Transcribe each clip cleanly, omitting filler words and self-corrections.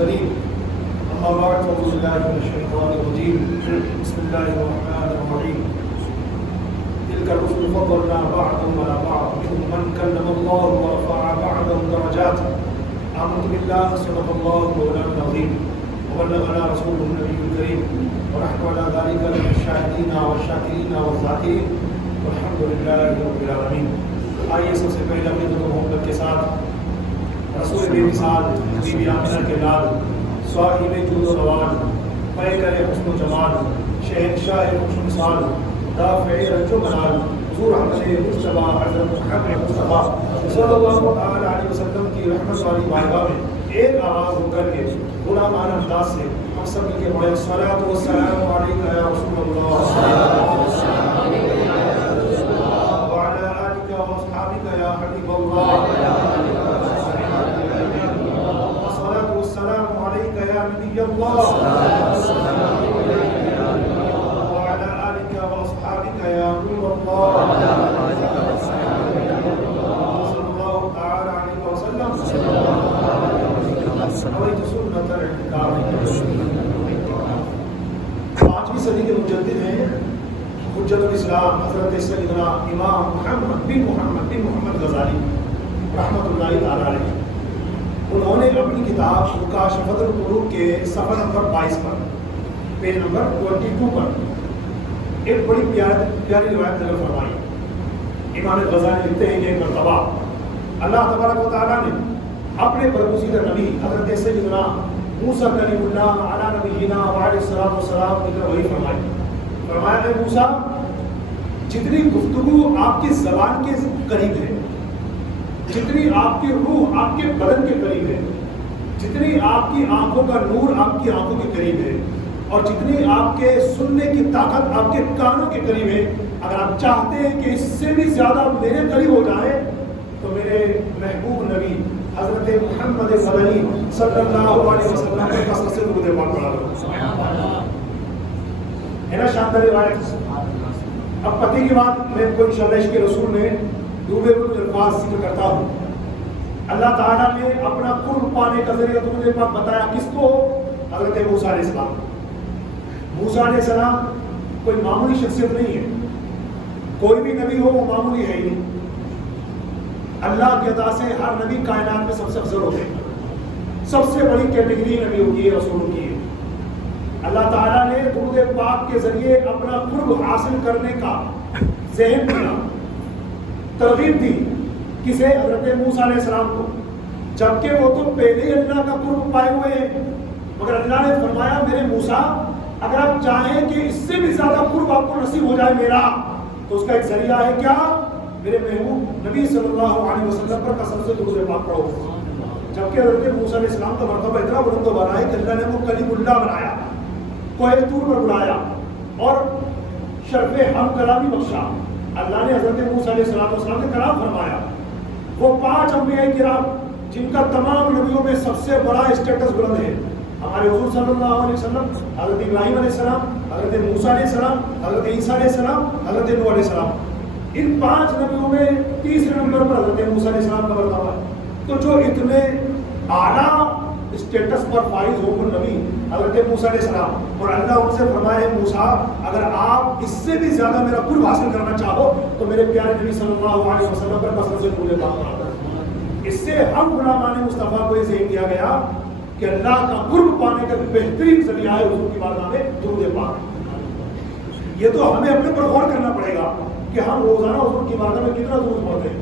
أما بعد فأعوذ بالله من الشيطان الرجيم بسم الله الرحمن الرحيم تلك الرسل فضلنا بعضهم على بعض منهم من كلم الله ورفع بعضهم درجات آمنت بالله صدق الله مولانا العظيم وبلغنا رسوله النبي الكريم ونحن على ذلك من الشاهدين والشاكرين والذاكرين والحمد لله رب العالمین۔ آئیے سب سے پہلے اپنی دو محبت کے ساتھ رسول بے مثال بی بی آمنہ کے لال صاحب جود و روان پیکر حسن و جمال شہنشاہ خوش مثال دافع رنج و ملال حضور احمد مجتبی حضرت محمد مصطفیٰ صلی اللہ علیہ وسلم کی رحمت والی بارگاہ میں ایک آواز ہو کر کے غلامانہ انداز سے ہم سب کے بڑے الصلاۃ والسلام علیک یا رسول اللہ وعلی آلک واصحابک یا حبیب اللہ السلام عليك يا نبي الله وعلى آلك وأصحابك يا نور الله صلى الله تعالى عليه وسلم نويت سنة الاعتكاف۔ پانچویں صدی کے مجدد ہیں حجت الاسلام حضرت سیدنا امام محمد بن محمد غزالی رحمۃ اللہ تعالی علیہ۔ انہوں نے اپنی کتاب مکاشفۃ القلوب کے صفحہ نمبر 22 پر پیج نمبر 22 پر ایک بڑی پیاری روایت نقل فرمائی۔ امام غزالی لکھتے ہیں کہ ایک مرتبہ اللہ تبارک و تعالیٰ نے اپنے برگزیدہ نبی حضرت سیدنا موسیٰ کلیم اللہ علی نبینا وعلیہ الصلوۃ والسلام کی طرف وحی فرمائی۔ فرمایا اے موسیٰ، جتنی گفتگو آپ کی زبان کے قریب ہے، جتنی آپ کی روح آپ کے بدن کے قریب ہے، جتنی آپ کی آنکھوں کا نور آپ کی آنکھوں کے قریب ہے، اور جتنی آپ کے سننے کی طاقت آپ کے کانوں کے قریب ہے، اگر آپ چاہتے ہیں کہ اس سے بھی زیادہ میرے قریب ہو جائے تو میرے محبوب نبی حضرت محمد مدنی صلی اللہ علیہ وسلم کے قصد سے درود پاک پڑھا کرو۔ ہے نا شاندار روایت۔ اب پتی کی بات میں کوئی انشاءاللہ عشق رسول میں ڈوبے ہوئے الفاظ ذکر کرتا ہوں۔ اللہ تعالیٰ نے اپنا قرب پانے کا ذریعہ درود پاک بتایا کس کو؟ حضرت موسیٰ علیہ السلام۔ موسیٰ علیہ السلام کوئی معمولی شخصیت نہیں ہے، کوئی بھی نبی ہو وہ معمولی ہے ہی نہیں۔ اللہ کی عطا سے ہر نبی کائنات میں سب سے افضل ہوتے ہیں، سب سے بڑی کیٹیگری نبیوں کی ہے، رسولوں کی ہے۔ اللہ تعالیٰ نے درود پاک کے ذریعے اپنا قرب حاصل کرنے کا ذہن دیا، ترغیب دی کسے؟ حضرت موسیٰ علیہ السلام کو، جبکہ وہ تو پہلے ہی اللہ کا قرب پائے ہوئے ہیں، مگر اللہ نے فرمایا میرے موسیٰ اگر آپ چاہیں کہ اس سے بھی زیادہ قرب آپ کو نصیب ہو جائے میرا، تو اس کا ایک ذریعہ ہے کیا؟ میرے محبوب نبی صلی اللہ علیہ وسلم پر قسم سے درود پاک پڑھو۔ جبکہ حضرت موسیٰ علیہ السلام کا مرتبہ اتنا بلند و بالا ہے کہ اللہ نے وہ کلیم اللہ بنایا، کوہ طور پر بلایا اور شرف ہم کلامی بخشا۔ اللہ نے حضرت موسیٰ علیہ السلام سے کلام فرمایا۔ وہ 5 انبیاء کرام جن کا تمام نبیوں میں سب سے بڑا اسٹیٹس بلند ہے، ہمارے حضور صلی اللہ علیہ وسلم، حضرت ابراہیم علیہ السلام، حضرت موسیٰ علیہ السلام، حضرت عیسیٰ علیہ السلام، حضرت نوح علیہ السلام، ان 5 نبیوں میں تیسرے نمبر پر حضرت موسیٰ علیہ السلام کا مرتبہ ہے۔ تو جو اتنے اعلیٰ اسٹیٹس پر فائز ہو وہ نبی حضرت موسیٰ علیہ السلام، اور اللہ ان سے فرمائے موسیٰ اگر آپ اس سے بھی زیادہ میرا قرب حاصل کرنا چاہو تو میرے پیارے نبی صلی اللہ علیہ وسلم پر قسم سے درود پاک پڑھو۔ اس سے ہم غلامان مصطفیٰ کو یہ ذہن دیا گیا کہ اللہ کا قرب پانے کا بہترین ذریعہ ہے حضور کی بارگاہ میں درود پاک۔ یہ تو ہمیں اپنے پر غور کرنا پڑے گا کہ ہم روزانہ حضور کی بارگاہ میں کتنا درود پڑھتے ہیں۔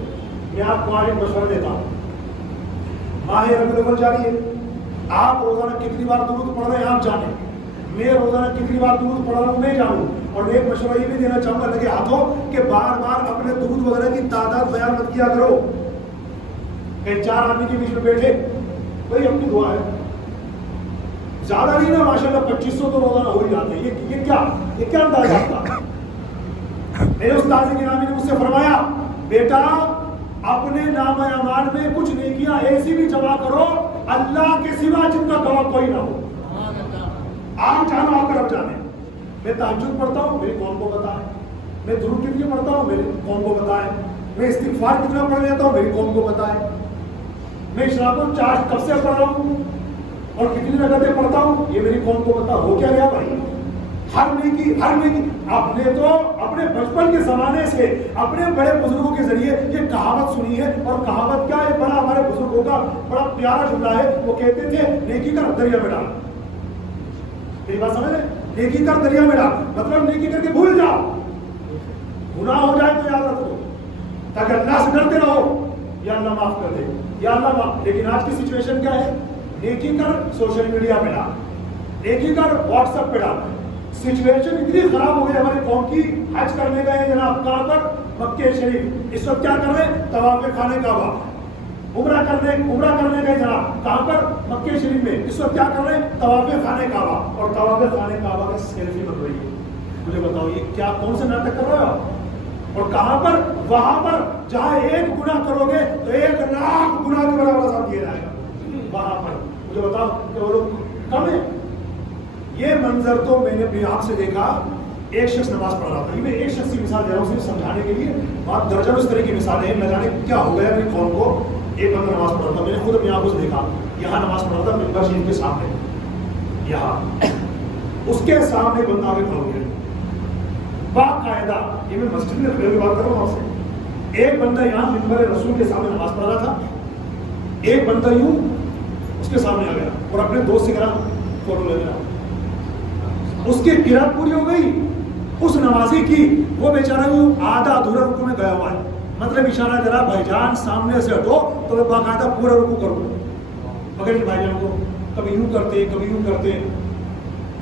میں آپ کو آج ایک مشورہ دیتا ہوں، ماہ ربیع الاول جاری ہے، آپ روزانہ کتنی بار درود پڑھ رہے ہیں آپ جانیں، میں روزانہ کتنی بار درود پڑھ رہا ہوں میں جانوں۔ اور ایک مشورہ یہ بھی دینا چاہوں گا لگے ہاتھوں کہ بار بار اپنے درود وغیرہ کی تعداد بیان مت کیا کرو کہ 4 آدمی کے بیچ میں بیٹھے وہی اپنی دعا ہے، زیادہ نہیں نا، ماشاءاللہ 2500 تو روزانہ ہو ہی جاتے ہیں۔ یہ کیا انداز آپ کا؟ میرے استاد گرامی نے مجھ سے فرمایا بیٹا اپنے نام اعمال میں کچھ نیکیاں ایسی بھی جمع کرو اللہ کے سوا جن کا گواہ کوئی نہ ہو۔ آپ جانو آپ کا رب جانے۔ میں تہجد پڑھتا ہوں میری قوم کو بتائیں، میں درود کتنے پڑھتا ہوں میری قوم کو بتائیں، میں استغفار کتنا پڑھ لیتا ہوں میری قوم کو بتائیں، میں اشراق و چاشت کب سے پڑھ رہا ہوں اور کتنی رکعتیں پڑھتا ہوں یہ میری قوم کو پتا ہو کیا گیا بھائی. ہر نیکی آپ نے تو اپنے بچپن کے زمانے سے اپنے بڑے بزرگوں کے ذریعے یہ کہاوت سنی ہے. اور کہاوت کیا ہے؟ بڑا ہمارے بزرگوں کا بڑا پیارا جملہ ہے. وہ کہتے تھے نیکی کا دریا میں ڈال. میری بات سمجھ رہے؟ نیکی کا دریا میں ڈال مطلب نیکی کر کے بھول جاؤ, گناہ ہو جائے تو یاد رکھو تاکہ اللہ سے ڈرتے رہو یا اللہ معاف کر دے یا اللہ معاف. لیکن آج کی سچویشن کیا ہے؟ نیکی کر سوشل میڈیا پہ ڈال, نیکی کر واٹس ایپ پہ ڈال. سچویشن اتنی خراب ہو گئی ہماری قوم کی. حج کرنے گئے جناب کہاں پر؟ مکہ شریف. اس وقت کیا کر رہے ہیں؟ طواف خانہ کعبہ. عمرہ کرنے گئے جناب کہاں پر؟ مکہ شریف میں. اس وقت کیا کر رہے ہیں؟ طواف خانہ کعبہ. اور طواف خانہ کعبہ کا سیلفی بن رہی ہے. مجھے بتاؤ یہ کیا کون سے ناٹک کر رہے ہو؟ اور کہاں پر؟ وہاں پر جہاں ایک گناہ کرو گے تو 1,00,000 گناہ کے برابر ساتھ دیا جائے گا. وہاں پر مجھے بتاؤ کہ وہ لوگ کم ہیں. یہ منظر تو میں نے اپنی آنکھ سے دیکھا. ایک شخص نماز پڑھ رہا تھا. میں ایک شخص کی مثال دے رہا ہوں صرف سمجھانے کے لیے. بات درجنوں اس طرح کی مثالیں ہیں. نہ جانے کیا ہو گیا میری قوم کو. ایک بندہ نماز پڑھ رہا تھا. میں نے خود اپنی آنکھوں سے دیکھا. یہاں نماز پڑھ رہا تھا ممبر شریف کے سامنے. یہاں اس کے سامنے بندہ آگے کھڑا ہو گیا باقاعدہ. یہ میں مسجد میں کھڑے ہوئے بات کر رہا ہوں آپ سے. ایک بندہ یہاں ممبر رسول کے سامنے نماز پڑھ رہا تھا. ایک بندہ یوں اس کے سامنے آ گیا اور اپنے دوست سے کہا فوٹو لے لیا. اس کی قرات پوری ہو گئی اس نمازی کی. وہ بیچارہ وہ آدھا ادھورا رکوع میں گیا ہوا ہے. مطلب اشارہ دے رہا بھائی جان سامنے سے ہٹو تو میں باقاعدہ پورا رکوع کروں. مگر بھائی جان کو کبھی یوں کرتے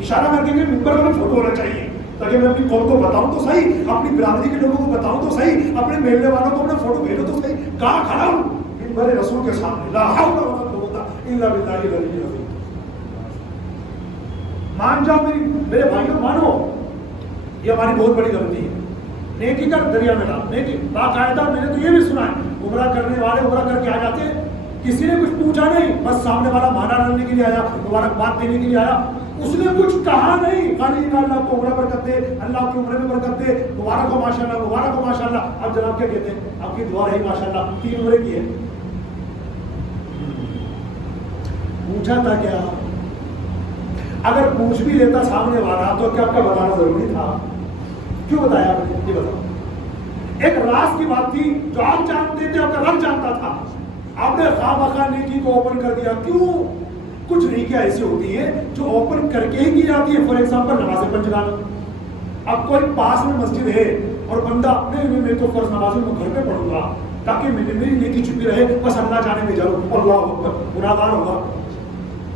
اشارہ کر کے ممبر میں فوٹو ہونا چاہیے تاکہ میں اپنی قوم کو بتاؤں تو صحیح, اپنی برادری کے لوگوں کو بتاؤں تو صحیح, اپنے محلے والوں کو اپنا فوٹو بھیجو تو صحیح. کہاں کھڑا ہوں؟ ممبر رسول کے سامنے. لا حول ولا قوت الا باللہ العلی العظیم. مان جاؤ میرے بھائیوں, مانو یہ ہماری بہت بڑی غلطی ہے. نیکی کا دریا میں ڈال. نیکی باقاعدہ میں نے تو یہ بھی سنا ہے عمرہ کرنے والے عمرہ کر کے آ جاتے ہیں, کسی نے کچھ پوچھا نہیں, بس سامنے والا مانا ڈالنے کے لیے آیا, مبارکباد دینے کے لیے آیا. اس نے کچھ کہا نہیں, خالی اللہ کو عمرہ برکت دے, اللہ کی عمرے میں برکت دے, مبارک ہو ماشاءاللہ, مبارک ہو ماشاءاللہ. اب جناب کیا کہتے ہیں؟ آپ کی دعا رہی ماشاءاللہ, 3 عمرے کی ہے. پوچھا تھا کیا؟ اگر پوچھ بھی لیتا سامنے والا تو کیا آپ کا بتانا ضروری تھا؟ کیوں بتایا آپ نے؟ یہ بتاؤ. ایک راز کی بات تھی جو آپ جانتے تھے, آپ کا رب جانتا تھا. آپ نے خواہ نیکی کو اوپن کر دیا. کیوں؟ کچھ نیکیاں ایسی ہوتی ہیں جو اوپن کر کے ہی کی جاتی ہے. فار ایگزامپل نماز پنجگانہ. اب کوئی پاس میں مسجد ہے اور بندہ اپنے میں تو فرض نمازوں کو گھر پہ پڑھوں گا تاکہ میری نیکی چھپی رہے, بس اللہ جانے میں جاؤ, اللہ اکبر, گناہگار ہوگا.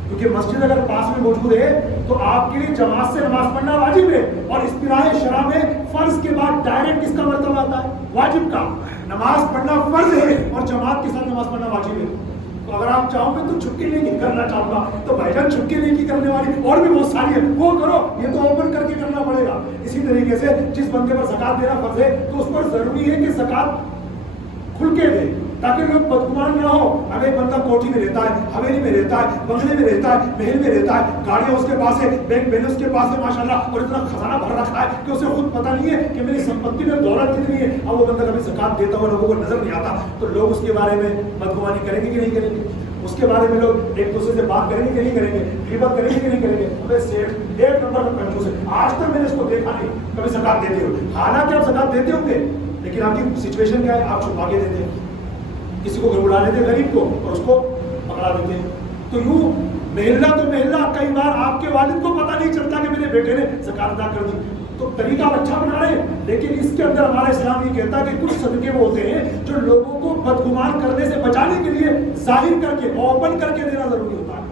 کیونکہ مسجد اگر پاس میں موجود ہے تو آپ کے لیے جماعت سے نماز پڑھنا واجب ہے. اور اصطلاح شرع میں فرض کے بعد ڈائریکٹ کس کا مرتبہ آتا ہے؟ واجب کا. نماز پڑھنا فرض ہے اور جماعت کے ساتھ نماز پڑھنا واجب ہے. تو اگر آپ چاہو گے تو چھپکی نیکی کرنا چاہوں گا تو بھائی جان چھپکی نیکی کرنے والی اور بھی بہت ساری ہے, وہ کرو. یہ تو اوپن کر کے کرنا پڑے گا. اسی طریقے سے جس بندے پر زکات دینا فرض ہے تو اس پر ضروری ہے کہ زکات کھل کے دے تاکہ لوگ بدگمان نہ ہو. اگر ایک بندہ کوٹھی میں رہتا ہے, حویلی میں رہتا ہے, بنگلے میں رہتا ہے, محل میں رہتا ہے, گاڑیاں اس کے پاس ہے, بینک بیلنس کے پاس ہے ماشاءاللہ, اور اتنا خزانہ بھر رکھا ہے کہ اسے خود پتہ نہیں ہے کہ میری سمپتی میں دولت کتنی ہے. اب وہ بندہ کبھی زکات دیتا ہوا لوگوں کو نظر نہیں آتا تو لوگ اس کے بارے میں بدگمانی کریں گے کہ نہیں کریں گے؟ اس کے بارے میں لوگ ایک دوسرے سے بات کریں گے کہ نہیں کریں گے؟ غیبت کریں گے کہ نہیں کریں گے؟ ابے سیٹ 1 نمبر کا کنجوس ہے, آج تک میں نے اس کو دیکھا نہیں کبھی زکات دیتے ہو. حالانکہ آپ زکات دیتے ہوں گے لیکن آپ کی سچویشن کیا ہے؟ آپ چھپا کے دیتے ہیں, کسی کو گھر بلا لیتے غریب کو اور اس کو پکڑا دیتے ہیں. تو یوں محلہ تو محلہ, کئی بار آپ کے والد کو پتہ نہیں چلتا کہ میرے بیٹے نے زکات ادا کر دی. تو طریقہ اچھا بنا رہے ہیں لیکن اس کے اندر ہمارا اسلام یہ کہتا ہے کہ کچھ صدقے وہ ہوتے ہیں جو لوگوں کو بدگمان کرنے سے بچانے کے لیے ظاہر کر کے اوپن کر کے دینا ضروری ہوتا ہے.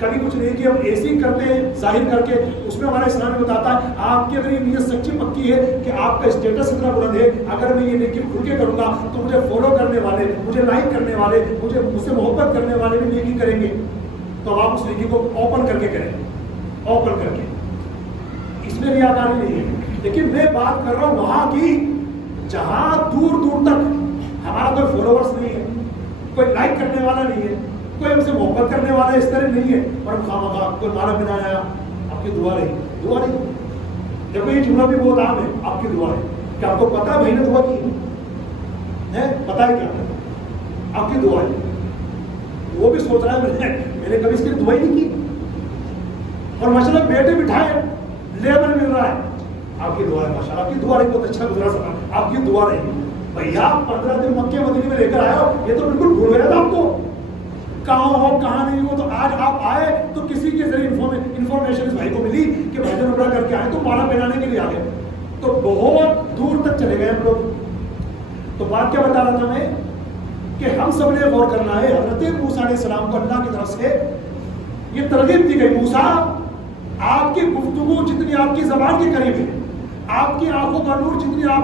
کبھی کچھ نہیں کہ ہم ایسی کرتے ہیں ظاہر کر کے, اس میں ہمارا اسلام بتاتا ہے آپ کی اگر یہ نیت سچی پکی ہے کہ آپ کا اسٹیٹس اتنا بلند ہے, اگر میں یہ نیکی کھل کے کروں گا تو مجھے فالو کرنے والے, مجھے لائک کرنے والے, مجھ سے محبت کرنے والے بھی نیکی کریں گے. تو آپ اس نیکی کو اوپن کر کے کریں, اوپن کر کے. اس میں ریاکاری نہیں ہے. لیکن میں بات کر رہا ہوں وہاں کی جہاں دور دور تک ہمارا کوئی فالوورس نہیں ہے, کوئی لائک کرنے والا نہیں ہے, کوئی ہم سے محبت کرنے والا اس طرح نہیں ہے, اور ہم خواہ کوئی مالا بنا آیا, آپ کی دعا رہی, دعا رہی. دیکھو یہ جملہ بھی بہت عام ہے, آپ کی دعا ہے. کیا آپ کو پتا ہے بھائی نے دعا کی ہے؟ پتا ہے کیا آپ کی دعا ہے؟ وہ بھی سوچ رہا ہے میں نے کبھی اس کی دعا ہی نہیں کی. اور ماشاء اللہ بیٹے بٹھائے, لیبر مل رہا ہے, آپ کی دعا ہے ماشاء اللہ, آپ کی دعا رہی, بہت اچھا گزرا سفر, آپ کی دعا رہی. بھیا 15 دن مکے مدینے میں لے کر آئے ہو, یہ تو بالکل بھول گیا تھا آپ کو, کہاں ہو کہاں نہیں ہو. تو آج آپ آئے تو کسی کے ذریعے انفارمیشن اس بھائی کو ملی کہ بھائی جان عمرہ کر کے آئے تو مالا پہنانے کے لیے آ گئے, تو بہت دور تک چلے گئے ہم لوگ. تو بات کیا بتا رہا تھا میں کہ ہم سب نے غور کرنا ہے. حضرت موسیٰ علیہ السلام کو اللہ کی طرف سے یہ ترغیب دی گئی, موسیٰ آپ کی گفتگو جتنی آپ کی زبان کے قریب ہے, آپ کی آنکھوں کا نور جتنا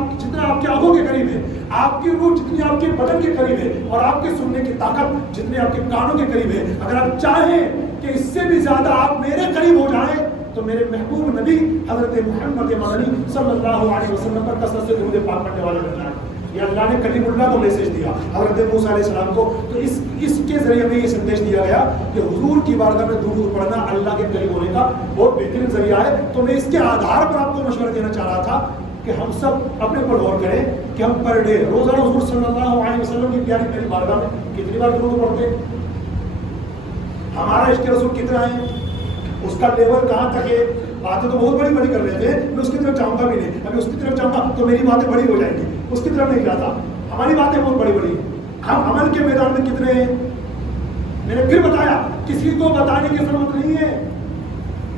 آپ کی آنکھوں کے قریب ہے, آپ کی روح جتنی آپ کے بدن کے قریب ہے, اور آپ کے سننے کی طاقت جتنی آپ کے کانوں کے قریب ہے, اگر آپ چاہیں کہ اس سے بھی زیادہ آپ میرے قریب ہو جائیں تو میرے محبوب نبی حضرت محمد مدنی صلی اللہ علیہ وسلم پر کثرت سے درود پاک پڑھنے والے بن جائیں. یہ اللہ نے کلیم اللہ کو میسج دیا حضرت موسیٰ علیہ السلام کو. تو اس کے ذریعے ہمیں یہ سندیش دیا گیا کہ حضور کی بارگاہ میں درود پڑھنا اللہ کے قریب ہونے کا بہت بہترین ذریعہ ہے. تو میں اس کے آدھار پر آپ کو مشورہ دینا چاہ رہا تھا کہ ہم سب اپنے پر غور کریں کہ ہم پر ڈے روزانہ حضور صلی اللہ علیہ وسلم کی پیاری پیاری بارگاہ میں کتنی بار درود پڑھتے ہیں, ہمارا عشق رسول کتنا ہے, اس کا لیول کہاں تک ہے. باتیں تو بہت بڑی بڑی کر لیتے ہیں, میں اس کی طرف چاہوں گا بھی نہیں, ابھی اس کی طرف چاہوں گا تو میری باتیں بڑی ہو جائیں گی, اس کی طرف نہیں جاتا. ہماری باتیں بہت بڑی بڑی ہیں. ہم عمل کے میدان میں کتنے ہیں, میں نے پھر بتایا کسی کو بتانے کی ضرورت نہیں ہے.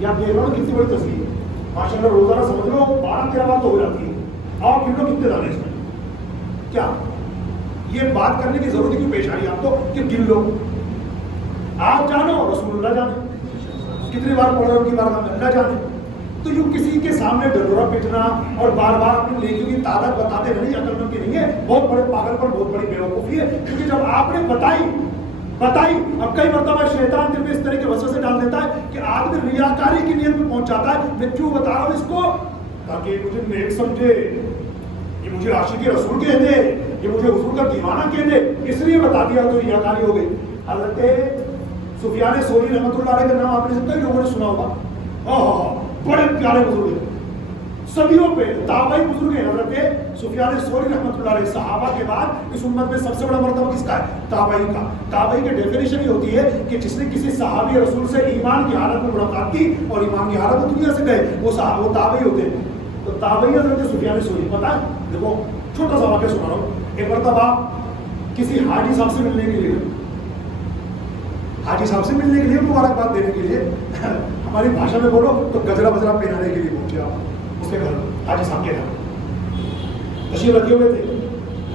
یا دیکھ رہا ہوں کتنی بڑی تصویر ماشاء اللہ, روزانہ سمجھ لو 12-13 بار تو ہو جاتی ہے. اور پھر لوگ کتنے دانے اس میں کیا یہ بات کرنے کی ضرورت کیوں پیش آئی آپ کو کہ گن لو. آپ جانو, رسول اللہ جانے, کتنی بار پڑھ رہے ہو ان کی بارگاہ میں اللہ جانے. تو یوں کسی کے سامنے ڈنڈورا پیٹنا اور بار بار اپنی نیکی کی تعداد بتاتے نہیں, عقل مند کی نہیں ہے, بہت بڑے پاگل پر بہت بڑی بیوقوفی ہے. کیونکہ جب آپ نے بتائی اب کئی مرتبہ شیطان دل میں اس طرح کے وسوسے ڈال دیتا ہے کہ آدمی ریاکاری کی نیت میں پہنچ جاتا ہے. میں کیوں بتا رہا ہوں اس کو, تاکہ مجھے نیک سمجھے, یہ مجھے عاشق رسول کہہ دے, یہ مجھے حضور کا دیوانہ کہہ دے, اس لیے بتا دیا تو ریاکاری ہو گئی. حضرت سفیان ثوری رحمۃ اللہ علیہ کا نام آپ نے کئی لوگوں نے سنا ہوگا, بڑے پیارے بزرگ ہیں, صدیوں پہ تابعی بزرگ ہیں. حضرت سفیان ثوری رحمۃ اللہ علیہ, صحابہ کے بعد اس امت میں سب سے بڑا مرتبہ کس کا ہے, تابعی کا. تابعی کی ڈیفینیشن یہ ہوتی ہے کہ جس نے کسی صحابی رسول سے ایمان کی حالت میں ملاقات کی اور ایمان کی حالت میں دنیا سے گئے, وہ تابعی ہوتے ہیں. تو تابعی حضرت سفیان ثوری, پتہ ہے, دیکھو چھوٹا سا واقعہ سنا رہا ہوں. ایک مرتبہ کسی حاجی صاحب سے ملنے کے لیے, حاجی صاحب سے ملنے کے لیے, مبارکباد دینے کے لیے, ہماری بھاشا میں بولو تو گجرا بجرا پہنانے کے لیے پہنچے آپ اس کے گھر, حاجی صاحب کے گھر تشریف رکھے ہوئے تھے.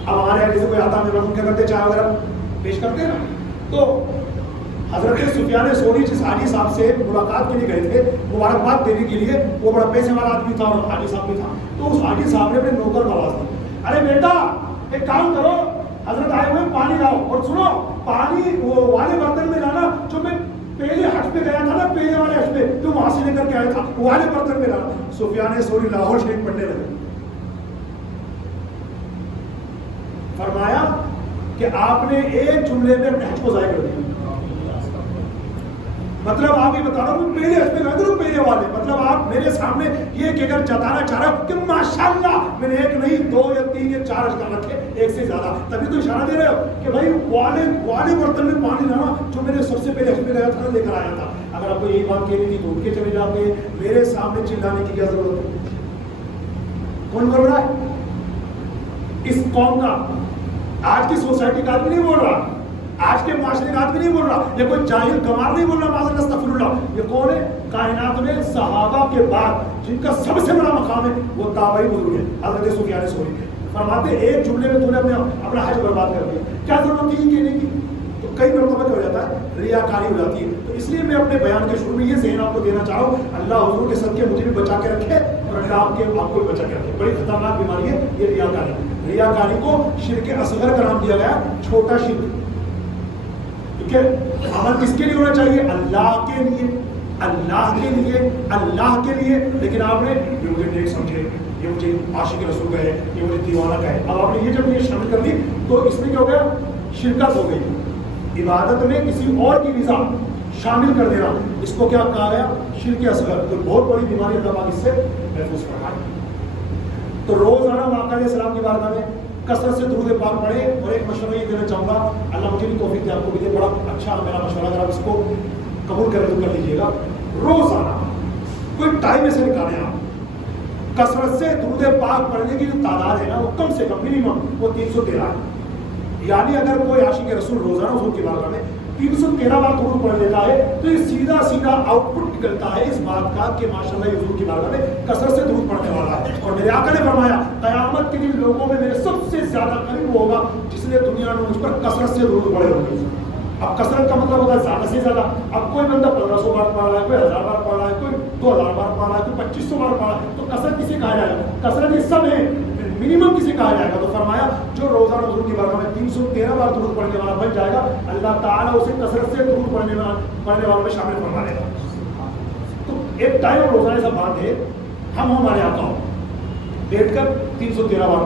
اب ہمارے یہاں جیسے کوئی آتا ہے ہم کیا کرتے, چائے وغیرہ پیش کرتے ہیں نا. تو حضرت سفیان ثوری جس حاجی صاحب سے ملاقات کے لیے گئے تھے مبارکباد دینے کے لیے, وہ بڑا پیسے والا آدمی تھا اور حاجی صاحب بھی تھا. تو اس حاجی صاحب نے اپنے نوکر کو آواز دی, ارے بیٹا ایک کام کرو, حضرت آئے ہوئے پانی لاؤ, اور سنو پانی وہ والے برتن میں لانا جو میں پہلے حج پہ گیا تھا نا, پہلے والے حج پہ جو وہاں سے لے کر کے آیا تھا, وہ والے برتن میں لانا. سفیان ثوری لاہور شریف پڑھنے لگے. فرمایا کہ آپ نے ایک جملے میں اپنے حج کو ضائع کر دیا. مطلب آپ یہ بتا رہا ہوں پہلے حج پہ گئے تھے, پہلے والے, مطلب آپ میرے سامنے یہ کہہ کر جتانا چاہ رہا ہوں کہ ماشاءاللہ میں نے ایک نہیں 2 یا 3 یا 4 حج کر رکھے, ایک سے زیادہ. تبھی تو اشارہ دے رہے ہو کہ بھائی والے برتن میں پانی لانا جو میں نے سب سے پہلے حج پہ گیا تھا لے کر آیا تھا. اگر آپ کو یہی بات کہنی تھی تو اٹھ کے چلے جاتے, میرے سامنے چلانے کی کیا ضرورت ہے. کون بول رہا ہے اس قوم کا, آج کی سوسائٹی کا آدمی نہیں بول رہا, آج کے معاشرے کا آدمی نہیں بول رہا, یہ کوئی جاہل گمار نہیں بول رہا, معاذ استغفر اللہ. یہ کون ہے, کائنات میں صحابہ کے بعد جن کا سب سے بڑا مقام ہے وہ تابعی بزرگ ہے حضرت سفیان ثوری. فرماتے ایک جملے میں تو نے اپنا حج برباد کر دیا, کیا ضرورت تھی کہنے کی. تو کئی مرتبہ کیا ہو جاتا ہے, ریاکاری ہو جاتی ہے. تو اس لیے میں اپنے بیان کے شروع میں یہ ذہن آپ کو دینا چاہوں, اللہ حضور کے صدقے مجھے بھی بچا کے رکھے اور اللہ آپ کو بھی بچا کے رکھے. بڑی خطرناک بیماری ہے یہ ریاکاری. ریاکاری کو شرک اصغر کا نام دیا گیا, چھوٹا شرک. کیونکہ عمل کس کے لیے ہونا چاہیے, اللہ کے لیے, اللہ کے لیے, اللہ کے لیے. لیکن آپ نے یہ مجھے نیک سمجھے, یہ مجھے عاشق رسول کا ہے, یہ مجھے دیوانہ کا ہے. اب آپ نے یہ جب یہ شامل کر دی تو اس میں کیا ہو گیا, شرکت ہو گئی. عبادت میں کسی اور کی رضا شامل کر دینا, اس کو کیا کہا گیا, شرک اصغر. تو بہت بڑی بیماری اللہ پاک اس سے محفوظ فرمائے. تو روزانہ واقع علیہ السلام کی بارگاہ میں کثرت سے درود پاک پڑھے. اور ایک مشورہ یہ دینا چاہوں گا, اللہ مجھے بھی توفیق دے, آپ کو بھی دے, بڑا اچھا میرا مشورہ, اگر آپ اس کو قبول کرے تو کر لیجیے گا، روزانہ کوئی ٹائم ایسے نکالیں آپ، کثرت سے درود پاک پڑھنے کی جو تعداد ہے نا وہ کم سے کم منیمم وہ 313 ہے، یعنی اگر کوئی عاشق رسول روزانہ حضور کی بارگاہ میں 313 بار درود پڑھ لیتا ہے تو یہ سیدھا سیدھا آؤٹ پٹ نکلتا ہے اس بات کا کہ ماشاءاللہ یہ حضور کی بارگاہ میں کثرت سے درود پڑھنے والا ہے. اور میرے آقا نے فرمایا قیامت کے دن لوگوں میں میرے سب سے زیادہ قریب ہوگا جس نے دنیا میں مجھ پر کثرت سے درود پڑھے ہوں گے. اب کثرت کا مطلب ہوتا ہے زیادہ سے زیادہ. اب کوئی بندہ 1500 بار پڑھ رہا ہے، کوئی 1000 بار پڑھ رہا ہے، کوئی 2000 بار پڑھ رہا ہے، کوئی 2500 بار پڑھ رہا ہے، تو کثرت کسے کہا جائے گا؟ کثرت یہ سب ہے، منیمم کسے کہا جائے گا؟ تو فرمایا جو روزانہ حضور کی بارگاہ میں 313 بار درود پڑھنے والا بن جائے گا اللہ تعالیٰ اسے کثرت سے درود پڑھنے والوں میں شامل فرما لے گا. تو ایک ٹائم روزانہ ایسا بات ہے ہم ہمارے آقا ہوں بیٹھ کر 313 بار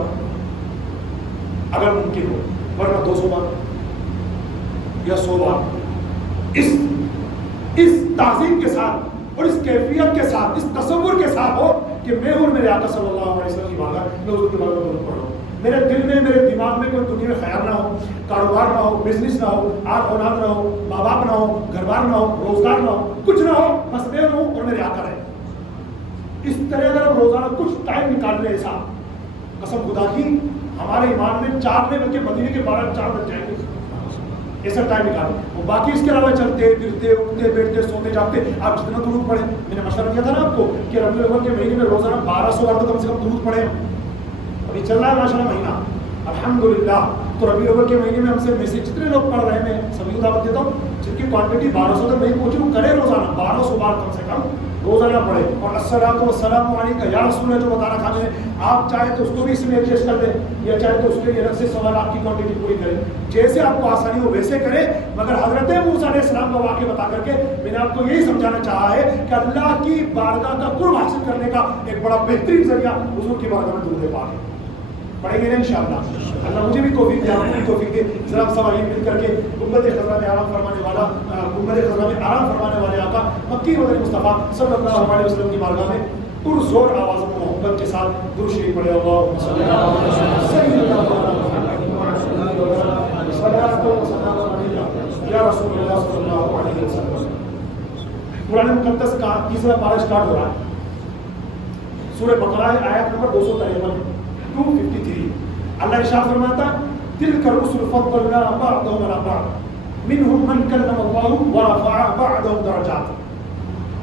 اگر ممکن ہو، ورنہ 200 بار یا 100 بار اس تعظیم کے ساتھ اور اس کیفیت کے ساتھ، اس تصور کے ساتھ ہو کہ میں اور میرے آقا صلی اللہ علیہ وسلم کی بارگاہ میں حضور کی بارگاہ میں پڑھ رہا ہوں. میرے دل میں، میرے دماغ میں کوئی دنیا میں خیال نہ ہو، کاروبار نہ ہو، بزنس نہ ہو، آل اولاد نہ ہو، ماں باپ نہ ہو، گھر بار نہ ہو، روزگار نہ ہو، کچھ نہ ہو، بس میں ہوں اور میرے آقا رہے. اس طرح اگر ہم روزانہ کچھ ٹائم نکال لیں ایسا، قسم خدا کی ہمارے ایمان میں 4 بلکہ مدینے کے 12 4 بج جائیں گے. ایسا ٹائم نکالو. وہ باقی اس کے علاوہ چلتے پھرتے اٹھتے بیٹھتے سوتے جاگتے آپ جتنا درود پڑھیں. میں نے مشورہ دیا تھا نا آپ کو کہ ربیع الاول کے مہینے میں روزانہ 1200 بار تو کم سے کم درود پڑھیں. ابھی چل رہا ہے ماشاء اللہ مہینہ الحمدللہ. تو ربیع الاول کے مہینے میں ہم سے میسج جتنے لوگ پڑھ رہے ہیں سبھی کو دعوت دیتا ہوں جن کی کوانٹٹی 1200 تک نہیں پہنچی وہ کرے روزانہ 1200 بار کم سے کم روزانہ پڑھے. اور الصلاۃ والسلام علیکہ یا رسول اللہ جو بتا رکھا میں نے، آپ چاہے تو اس کو بھی اس میں ایڈجسٹ کر دیں یا چاہے تو اس کے لیے الگ سے سوال آپ کی کوانٹٹی پوری کریں، جیسے آپ کو آسانی ہو ویسے کریں. مگر حضرت موسیٰ علیہ السلام کا واقعہ بتا کر کے میں نے آپ کو یہی سمجھانا چاہا ہے کہ اللہ کی بارگاہ کا قرب حاصل کرنے کا ایک بڑا بہترین ذریعہ حضور کی بارگاہ میں درود پاک ہے. پڑھیں گے نا انشاءاللہ. اللہ مجھے بھی توفیق دے، آپ کو بھی توفیق دے. ذرا سب آئیے مل کر کے گنبد خضرا میں آرام فرمانے والا، گنبد خضرا میں آرام فرمانے والے آقا مکی مدنی مصطفیٰ صلی اللہ علیہ وسلم کی بارگاہ میں پرزور آواز و محبت کے ساتھ درود شریف پڑھے. اللہم صلی علی سیدنا یا رسول اللہ صلی اللہ علیہ وسلم. قرآن مقدس کا تیسرا پارہ اسٹارٹ ہو رہا ہے. سورہ بقرہ آیت نمبر 253 253. اللہ ارشاد فرماتا تلک الرسل فضلنا بعضهم على بعض منهم من کلم اللہ ورفع بعضهم درجات.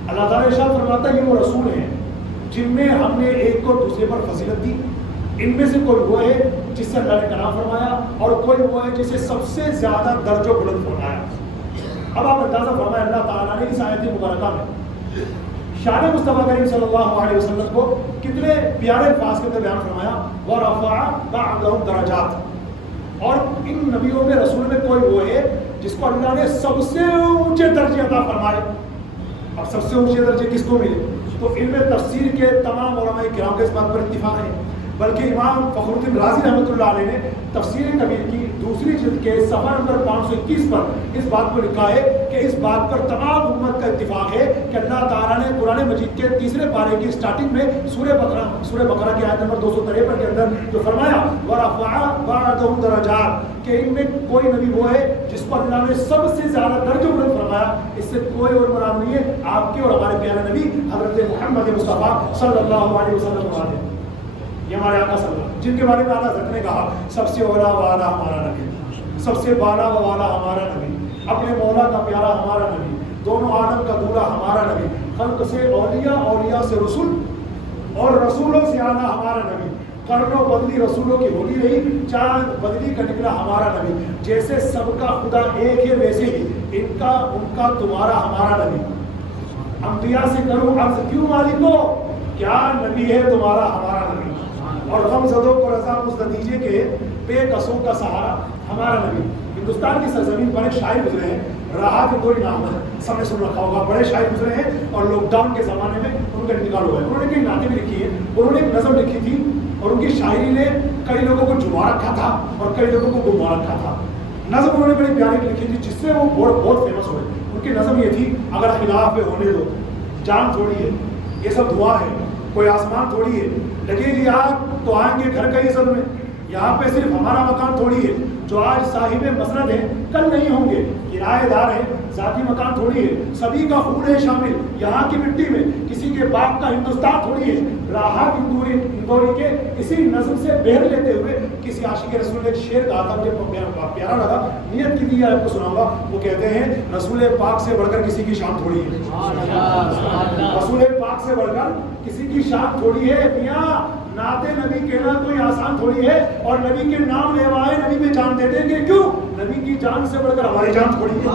اللہ تعالیٰ ارشاد فرماتا یہ وہ رسول ہیں جن میں ہم نے ایک کو دوسرے پر فضیلت دی. ان میں سے کوئی وہ ہے جس سے اللہ نے کلام فرمایا اور کوئی وہ ہے جسے سب سے زیادہ درجہ بلند فرمایا. اب آپ اندازہ فرمائیں اللہ تعالیٰ نے اس آیت مبارکہ میں شان مصطفیٰ کریم صلی اللہ علیہ وسلم کو کتنے پیارے الفاظ کے اندر بیان فرمایا. وَرَفَعَ بَعْضَهُمْ دَرَجَاتٍ. اور ان نبیوں میں رسول میں کوئی وہ ہے جس کو اللہ نے سب سے اونچے درجے عطا فرمائے. اب سب سے اونچے درجے کس کو ملے؟ تو ان میں تفسیر کے تمام علماء کرام کے اس بات پر اتفاق ہے، بلکہ امام فخر الدین رازی رحمۃ اللہ علیہ نے تفسیر کبیر کی دوسری جلد کے صفحہ نمبر 521 پر اس بات کو لکھا ہے کہ اس بات پر تمام امت کا اتفاق ہے کہ اللہ تعالیٰ نے قرآن مجید کے تیسرے پارے کی اسٹارٹنگ میں سورہ بقرہ کی آیت نمبر 253 کے اندر جو فرمایا وَرَفَعَ بَعْضَهُمْ دَرَجَاتٍ کہ ان میں کوئی نبی وہ ہے جس کو اللہ نے سب سے زیادہ درجہ بلند فرمایا. اس سے کوئی اور مراد نہیں ہے، آپ کے اور ہمارے پیارے نبی حضرت محمد مصطفیٰ صلی اللہ علیہ وسلم مراد ہے. یہ ہمارے آقا صلی اللہ علیہ وسلم جن کے بارے میں اعلیٰ حضرت نے کہا سب سے اولا و اعلیٰ ہمارا نبی، سب سے بالا و والا ہمارا نبی، اپنے مولا کا پیارا ہمارا نبی، دونوں عالم کا دولہ ہمارا نبی، خلق سے اولیاء، اولیاء سے رسول اور رسولوں سے اعلیٰ ہمارا نبی. قرن و بدلی رسولوں کی ہوتی رہی، چاند بدلی کا نکلا ہمارا نبی. جیسے سب کا خدا ایک ہے ویسے ہی ان کا تمہارا ہمارا نبی. انبیاء سے کروں عرض کیوں مالکو، کیا نبی ہے تمہارا ہمارا نبی. اور غم زدوں کو رضا اس نتیجے کے بے قصوں کا سہارا ہمارا نبی. ہندوستان کی سرزمین پر ایک شاعر گزرے ہیں، رہا کہ کوئی نام ہے، سب نے سن رکھا ہوگا. بڑے شاعر گزرے ہیں اور لاک ڈاؤن کے زمانے میں ان کا انتقال ہوا ہے. انہوں نے کئی نعتیں بھی لکھی ہیں. انہوں نے ایک نظم لکھی تھی اور ان کی شاعری نے کئی لوگوں کو جما رکھا تھا اور کئی لوگوں کو گما رکھا تھا. نظم انہوں نے بڑی پیاری لکھی تھی جس سے وہ بہت فیمس ہوئے. ان کی نظم یہ تھی اگر خلاف ہونے دو، جان تھوڑی ہے، یہ سب دعا ہے، کوئی آسمان تھوڑی ہے، لگے گی آگ تو آئیں گے گھر کا یہ سب میں، یہاں پہ صرف ہمارا مکان تھوڑی ہے، جو آج صاحب مسند ہیں کل نہیں ہوں گے، کرایہ دار ہیں، ذاتی مکان تھوڑی ہے، سبھی کا خون ہے شامل یہاں کی مٹی میں، کسی کے باپ کا ہندوستان تھوڑی ہے۔ راحت اندوری کے اسی نظم سے بہر لیتے ہوئے کسی عاشق رسول نے ایک شعر کہا تھا، مجھے پیارا لگا، نیت کی تھی آپ کو سناؤں گا۔ وہ کہتے ہیں رسول پاک سے بڑھ کر کسی کی شان تھوڑی ہے، رسول پاک سے بڑھ کر کسی کی شان تھوڑی ہے میاں، نعت نبی کہنا کوئی آسان تھوڑی ہے، اور نبی کے نام لیوائے نبی میں جان دے دیں گے، کیوں؟ نبی کی جان سے بڑھ کر ہماری جان تھوڑی ہے،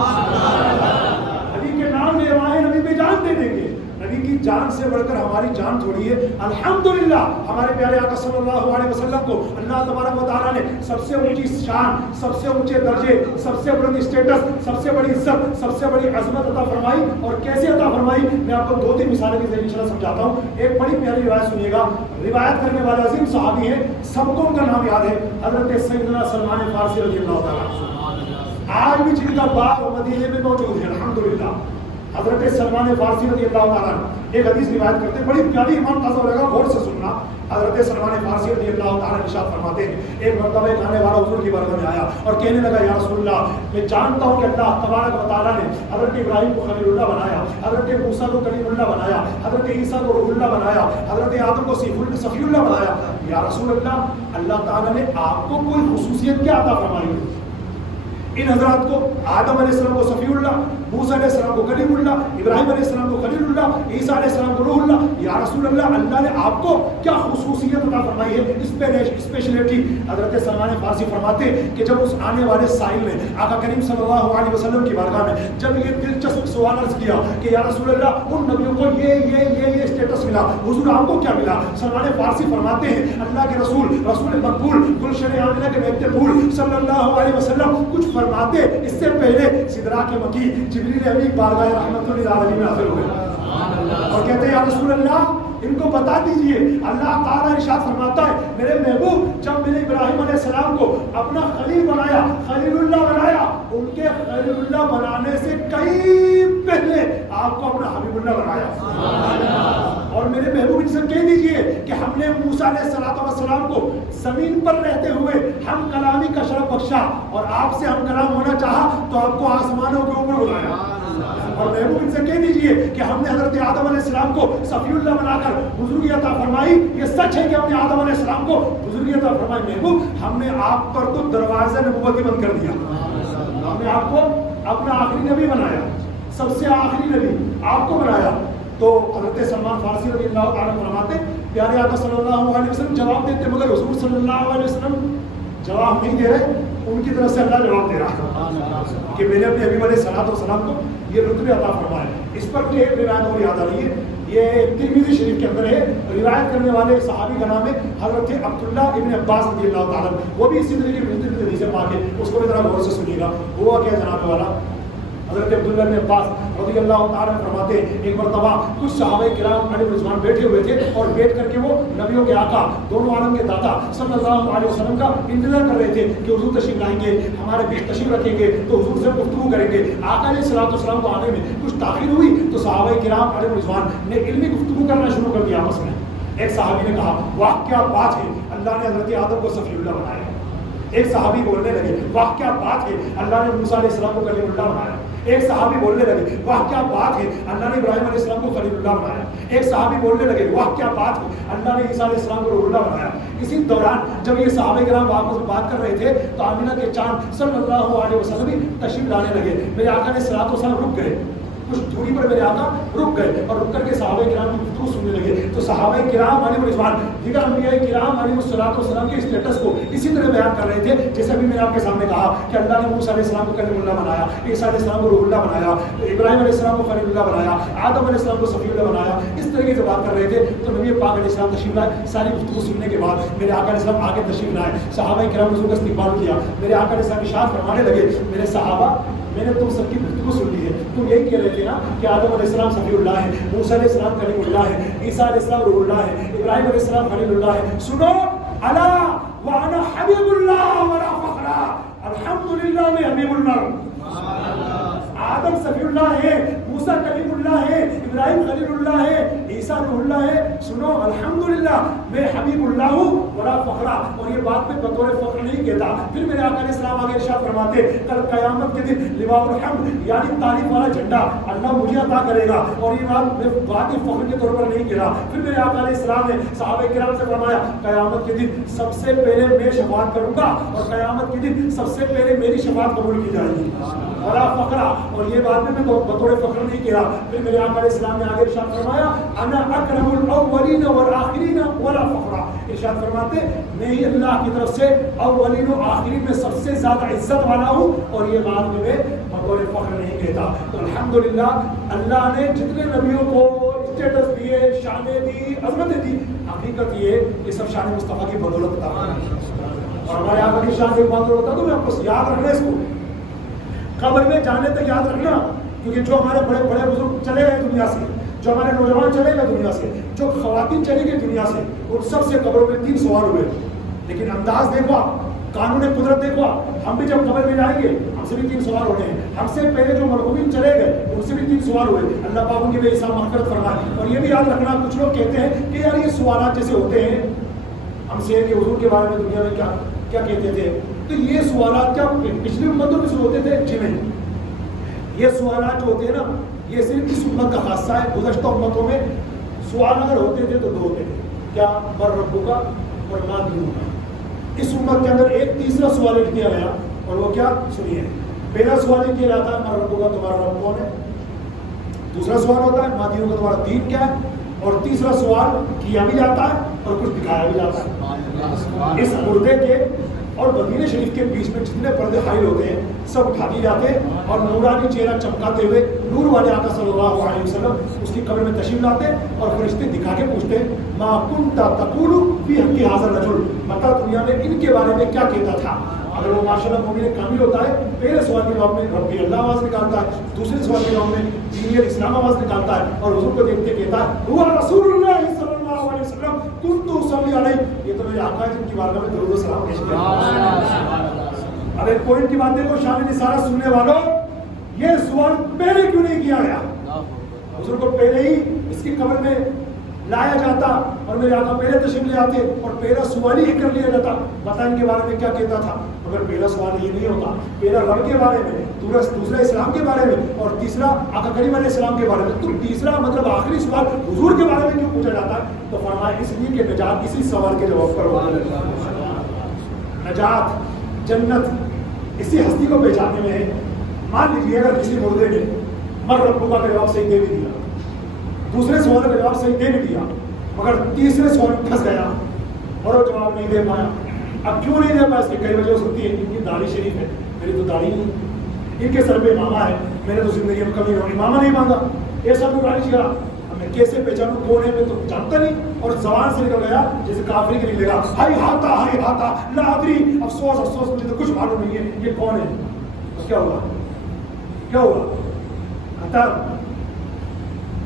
نبی کے نام لیوائے نبی میں جان دے دیں گے، نبی کی جان سے بڑھ کر ہماری جان تھوڑی ہے۔ الحمدللہ ہمارے پیارے آقا صلی اللہ علیہ وسلم کو اللہ تبارک و تعالیٰ نے سب سے اونچی شان، سب سے اونچے درجے، سب سے بڑی اسٹیٹس، سب سے بڑی عزت، سب سے بڑی عظمت عطا فرمائی، اور کیسے عطا فرمائی میں آپ کو دو تین مثالیں کے ذریعے انشاءاللہ سمجھاتا ہوں۔ ایک بڑی پیاری روایت سنیے گا، روایت کرنے والے عظیم صحابی ہیں، سب کو ان کا نام یاد ہے، حضرت سیدنا سلمان فارسی رضی اللہ تعالیٰ، آج بھی جن کا باغ مدینے میں موجود ہے الحمدللہ، حضرت سلمان فارسی رضی اللہ تعالیٰ ایک حدیث روایت کرتے ہیں، بڑی پیاری، ایمان تازہ ہو جائے گا، غور سے سننا۔ حضرت سلمان فارسی رضی اللہ تعالیٰ ارشاد فرماتے ہیں، ایک مرتبہ ایک آنے والا حضور کی بارگاہ میں آیا اور کہنے لگا یا رسول اللہ، میں جانتا ہوں کہ اللہ تبارک و تعالیٰ نے حضرت ابراہیم کو خلیل اللہ بنایا، حضرت موسیٰ کو کلیم اللہ بنایا، حضرت عیسیٰ کو روح اللہ بنایا، حضرت آدم کو صفی اللہ بنایا، یا رسول اللہ، اللہ تعالیٰ نے آپ کو کوئی خصوصیت کیا عطا فرمائی؟ ان حضرات کو آدم علیہ السلام کو صفی اللہ، موسیٰ علیہ السلام کو کلیم اللہ، ابراہیم علیہ السلام کو خلیل اللہ، عیسیٰ علیہ السلام کو روح اللہ، یا رسول اللہ، اللہ نے آپ کو کیا خصوصیت عطا فرمائی ہے، اسپیشلٹی؟ حضرت سلمان فارسی فرماتے ہیں کہ جب اس آنے والے سائل نے آقا کریم صلی اللہ علیہ وسلم کی بارگاہ میں جب یہ دلچسپ سوال عرض کیا کہ یا رسول اللہ، ان نبیوں کو یہ اسٹیٹس ملا، حضور آپ کو کیا ملا؟ سلمان فارسی فرماتے ہیں اللہ کے رسول مقبول گلشن آمنہ کے مہتے پھول صلی اللہ علیہ وسلم کچھ فرماتے اس سے پہلے سدرا کے مکی جبریل امین بارگاہ رحمت للعالمین میں حاضر ہوئے اور کہتے ہیں یا رسول اللہ، ان کو بتا دیجئے، اللہ تعالیٰ ارشاد فرماتا ہے میرے محبوب جب میں نے ابراہیم علیہ السلام کو اپنا خلیل بنایا، خلیل اللہ بنایا، ان کے خلیل اللہ بنانے سے کئی پہلے آپ کو اپنا حبیب اللہ بنایا، اور میرے محبوب ان سے کہہ دیجئے کہ ہم نے موسیٰ علیہ السلام کو زمین پر رہتے ہوئے ہم کلامی کا شرف بخشا، اور آپ سے ہم کلام ہونا چاہا تو آپ کو آسمانوں کے اوپر بلایا، اور محبوب ان سے کہہ دیجئے کہ ہم نے حضرت آدم علیہ السلام کو صفی اللہ بنا کر بزرگی عطا فرمائی، یہ سچ ہے کہ ہم نے آدم علیہ السلام کو بزرگی عطا فرمائی، محبوب ہم نے آپ پر تو دروازہ نبوت بند کر دیا، ہم نے آپ کو اپنا آخری نبی بنایا، سب سے آخری نبی آپ کو بنایا۔ تو حضرت سلمان فارسی رضی اللہ تعالیٰ فرماتے پیارے آقا صلی اللہ علیہ وسلم جواب دیتے، مگر حضور صلی اللہ علیہ وسلم جواب نہیں دے رہے، ان کی طرف سے اللہ جواب دے رہا کہ میں نے اپنے حبیب علیہ السلام کو یہ رتبے عطا فرمائے۔ اس پر مجھے ایک روایت اور یاد آ رہی ہے، یہ ترمذی شریف کے اندر ہے، روایت کرنے والے صحابی کا نام ہے حضرت عبداللہ ابن عباس رضی اللہ تعالیٰ، وہ بھی اسی طریقے کی حدیث پاک ہے، اس کو بھی ذرا غور سے سنیے گا۔ ہوا کیا جناب والا، حضرت عبداللہ ابن عباس رضی اللہ تعالیٰ فرماتے ہیں ایک مرتبہ کچھ صحابہ کرام علی رضوان بیٹھے ہوئے تھے، اور بیٹھ کر کے وہ نبیوں کے آقا دونوں عالم کے داتا صلی اللہ علیہ وسلم کا انتظار کر رہے تھے کہ حضور تشریف لائیں گے، ہمارے بیچ تشریف رکھیں گے تو حضور سے گفتگو کریں گے۔ آقا علیہ السلام کو آنے میں کچھ تاخیر ہوئی تو صحابہ کرام علی رضوان نے علمی گفتگو کرنا شروع کر دیا آپس میں۔ ایک صحابی نے کہا واہ کیا بات ہے، اللہ نے حضرت آدم کو صفی اللہ بنایا۔ ایک صحابی بولنے لگے واہ کیا بات ہے، اللہ نے موسیٰ علیہ السلام کو کلیم اللہ بنایا۔ ایک صحابی بولنے لگے واہ کیا بات ہے، اللہ نے ابراہیم علیہ السلام کو خلیل اللہ بنایا۔ ایک صحابی بولنے لگے واہ کیا بات ہے، اللہ نے عیسیٰ علیہ السلام کو روح اللہ بنایا۔ اسی دوران جب یہ صحابہ کرام آپس میں بات کر رہے تھے تو آمینہ کے چاند صلی اللہ علیہ وسلم بھی تشریف لانے لگے۔ میرے آقا علیہ السلام رک گئے، کچھ دوری پر میرے آقا رک گئے اور رک کر کے صحابہ کرام کی گفتگو سننے لگے۔ تو صحابہ کرام علیہ رضوان دیگر انبیاء کرام علیہ السلام کے اسٹیٹس کو اسی طرح بیان کر رہے تھے جیسے بھی میں نے آپ کے سامنے کہا کہ اللہ نے موسیٰ علیہ السلام کو کلیم اللہ بنایا، عیسیٰ علیہ السلام کو روح اللہ بنایا، ابراہیم علیہ السلام کو خلیل اللہ بنایا، آدم علیہ السلام کو صفی اللہ بنایا۔ اس طریقے سے بات کر رہے تھے تو نبی پاک علیہ السلام تشریف لائے۔ ساری گفتگو سننے کے بعد میرے آقا علیہ السلام آگے تشریف لائے، صحابہ کرام نے حضور کا استقبال کیا۔ میرے آقا علیہ السلام ارشاد فرمانے لگے میرے صحابہ میں نے تم سب کی گفتگو سن لی ہے، تم یہی کہہ رہے تھے نا کہ آدم علیہ السلام صفی اللہ ہے، موسیٰ علیہ السلام کلیم اللہ ہے، عیسیٰ علیہ السلام روح اللہ ہے، ابراہیم علیہ السلام خلیل اللہ ہے۔ سنو الا وانا حبیب اللہ ولا فخر، الحمدللہ میں حبیب اللہ ہوں۔ آدم صفی اللہ ہے، موسیٰ کلیم اللہ ہے، ابراہیم خلیل اللہ ہے، عیسیٰ روح اللہ ہے، سنو الحمدللہ میں حبیب اللہ ہوں ولا فخرا، اور یہ بات میں بطور فخر نہیں کہتا۔ پھر میرے آقا علیہ السلام آگے ارشاد فرماتے کل قیامت کے دن لواء الحمد یعنی تعریف والا جھنڈا اللہ مجھے عطا کرے گا، اور یہ بات میں بات فخر کے طور پر نہیں کہہ رہا۔ پھر میرے آقا علیہ السلام نے صحابہ کرام سے فرمایا قیامت کے دن سب سے پہلے میں شفاعت کروں گا، اور قیامت کے دن سب سے پہلے میری شفاعت قبول کی جائے گی ولا فخرا، اور یہ بات میں بطور فخر نہیں کہہ رہا۔ پھر میرے آقا علیہ السلام نے آگے ارشاد فرمایا انا اکرم الاولین والآخرین ولا فخرا، ارشاد فرماتے میں ہی اللہ کی طرف سے اولین و آخرین میں سب سے زیادہ عزت والا ہوں، اور یہ بات میں بطور فخر نہیں کہتا۔ تو الحمدللہ اللہ نے جتنے نبیوں کو اسٹیٹس دیے، شانیں دی، عظمتیں دی، حقیقت یہ سب شان مصطفیٰ کی بدولت تھا۔ اور ہمارے آقا کی شان ایک بات ہوتا تو میں آپ کو یاد رکھنا اس کو، قبر میں جانے تک یاد رکھنا، کیونکہ جو ہمارے بڑے بڑے بزرگ چلے گئے دنیا سے، جو ہمارے نوجوان چلے گئے دنیا سے، جو خواتین چلی گئی دنیا سے، ان سب سے قبروں میں 3 سوال ہوئے، لیکن انداز دیکھو آپ، قانون قدرت دیکھو آپ، ہم بھی جب قبر میں جائیں گے ہم سے بھی 3 سوال ہونے ہیں۔ ہم سے پہلے جو مرحومین چلے گئے ان سے بھی 3 سوال ہوئے، اللہ پاک ان کی بے حساب مغفرت فرمائے۔ اور یہ بھی یاد رکھنا، کچھ لوگ کہتے ہیں کہ یار یہ سوالات جیسے ہوتے ہیں ہم سے کہ حضور کے بارے میں دنیا میں کیا کہتے تھے، تو یہ سوالات کیا پچھلی امتوں میں سے ہوتے تھے؟ جی نہیں، یہ سوالات جو ہوتے ہیں نا یہ صرف اس امت کا خاصہ ہے۔ گزشتہ امتوں میں سوال اگر ہوتے تھے تو 2 ہوتے تھے، کیا من ربک اور ما دینک۔ اس امت کے اندر ایک تیسرا سوال لکھ دیا گیا، اور وہ کیا؟ سنیے، پہلا سوال یہ کیا جاتا ہے من ربک تمہارا رب کون ہے، دوسرا سوال ہوتا ہے ما دینک تمہارا دین کیا ہے، اور تیسرا سوال کیا بھی جاتا ہے اور کچھ دکھایا بھی جاتا ہے۔ اس مردے کے اور مدینہ شریف کے بیچ میں جتنے پردے حائل ہوتے ہیں سب اٹھا دیے جاتے ہیں، اور نورانی چہرہ چمکاتے ہوئے نور والے آقا صلی اللہ علیہ وسلم اس کی قبر میں تشریف لاتے ہیں، اور فرشتے دکھا کے پوچھتے ہیں ما کنت تقول فی حق ھذا الرجل، بتا دنیا میں ان کے بارے میں کیا کہتا تھا۔ اگر وہ ماشاءاللہ مومن کامل ہوتا ہے، پہلے سوال کے جواب میں ربی اللہ آواز نکالتا ہے، دوسرے سوال کے جواب میں دین الاسلام آواز نکالتا ہے، اور حضور کو دیکھتے کہتا ہے هو رسول اللہ صلی اللہ علیہ وسلم کنت اصلی علیہ، یہ تو میرے آقا جن کی بارگاہ میں درود و سلام پیش کرتا۔ اب ایک پوائنٹ کی بات دیکھو شان نثارہ سننے والوں، یہ سوال پہلے کیوں نہیں کیا گیا؟ حضور کو پہلے ہی اس کی قبر میں لایا جاتا، اور میرے آقا پہلے تشریف لے آتے اور پہلا سوال ہی کر لیا جاتا، بتا ان کے بارے میں کیا کہتا تھا۔ مگر پہلا سوال یہ نہیں ہوتا، پہلا رب کے بارے میں، دوسرا اسلام کے بارے میں، اور تیسرا آقا کریم علیہ السلام کے بارے میں، تو تیسرا مطلب آخری سوال حضور کے بارے میں کیوں پوچھا جاتا ہے؟ تو فرمایا اس لیے کہ نجات اسی سوال کے جواب پر ہوگا۔ نجات جنت اسی ہستی کو پہچاننے میں ہے۔ مان لیجیے اگر کسی مردے نے من ربک کا جواب صحیح دے بھی دیا، دوسرے سوال کا جواب صحیح دے بھی دیا، مگر تیسرے سوال میں پھنس گیا اور وہ جواب نہیں دے پایا۔ اب کیوں نہیں دے پایا؟ اس کی کئی وجہ ہو سکتی ہے، ان کی داڑھی شریف ہے، میری تو داڑھی نہیں، ان کے سر پہ امامہ ہے، میں نے تو زندگی میں کبھی امامہ نہیں باندھا، یہ سب داڑھی چڑھا، میں کیسے پہچانوں کون ہے؟ میں تو جانتا نہیں، اور زبان سے نکل گیا جیسے کافری کے نکلے گا ہائی ہاتا لا ادری، افسوس افسوس مجھے تو کچھ معلوم نہیں ہے یہ کون ہے۔ تو کیا ہوا؟ کیا ہوا؟ خطر،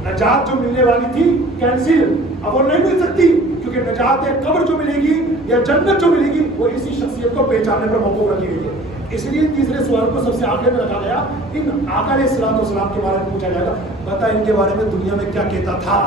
نجات جو ملنے والی تھی کینسل، اب وہ نہیں مل سکتی، کیونکہ نجات قبر جو ملے گی یا جنت جو ملے گی وہ اسی شخصیت کو پہچاننے پر موقع رکھی گئی ہے۔ اس لیے تیسرے سوال کو سب سے آخر میں رکھا گیا، ان آقا علیہ السلام کے بارے میں پوچھا جائے گا، بتا ان کے بارے میں دنیا میں کیا کہتا تھا،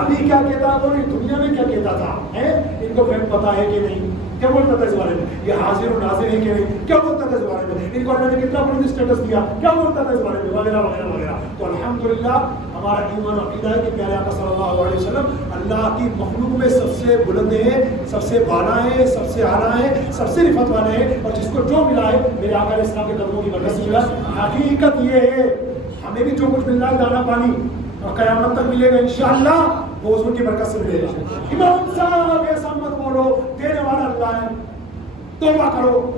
ابھی کیا کہتا تھا اور دنیا میں کیا کہتا تھا، ان کو پتا ہے کہ نہیں، کیا بولتا تھا اس بارے میں، یہ حاضر و ناظر ہے کہ نہیں، کیا بولتا تھا اس بارے میں، ان کو اللہ نے کتنا بڑی اسٹیٹس دیا، کیا بولتا تھا اس بارے میں، وغیرہ وغیرہ وغیرہ۔ تو الحمدللہ ہمارا ایمان عقیدہ ہے کہ پیارے آقا صلی اللہ علیہ وسلم اللہ کی مخلوق میں سب سے بلند ہیں، سب سے بالا ہیں، سب سے اعلیٰ ہیں، سب سے رفعت والے ہیں، اور جس کو جو ملا ہے میرے آقا علیہ السلام کے قدموں کی برکت سے ملا۔ حقیقت یہ ہے ہمیں بھی جو کچھ مل رہا ہے دانا پانی اور قیامت تک ملے گا انشاءاللہ، وہ حضور کی برکت سے ملے گا۔ امام صاحب ایسا مت بولو، دینے والا اللہ ہے، توبہ کرو،